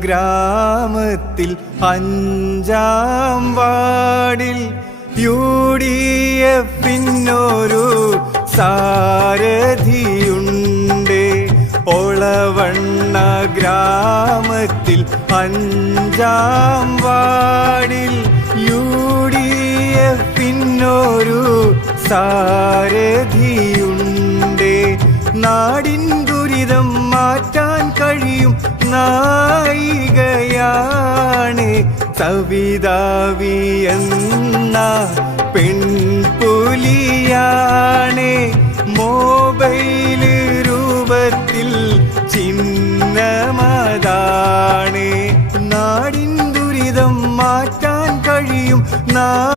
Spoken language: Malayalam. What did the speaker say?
ഗ്രാമത്തിൽ അഞ്ചാം വാർഡിൽ യു ഡി എഫിനൊരു സാരഥിയുണ്ട്. ഒളവണ്ണ ഗ്രാമത്തിൽ അഞ്ചാം വാർഡിൽ യു ഡി എഫിനൊരു സാരഥിയുണ്ട്. നാടിൻ ദുരിതം മാറ്റാൻ കഴിയും. നായികയാണ് സവിതാവി എന്ന പെൺപുലിയാണ്. മൊബൈൽ രൂപത്തിൽ ചിഹ്നമതാണ്. നാടിൻ ദുരിതം മാറ്റാൻ കഴിയും. നാ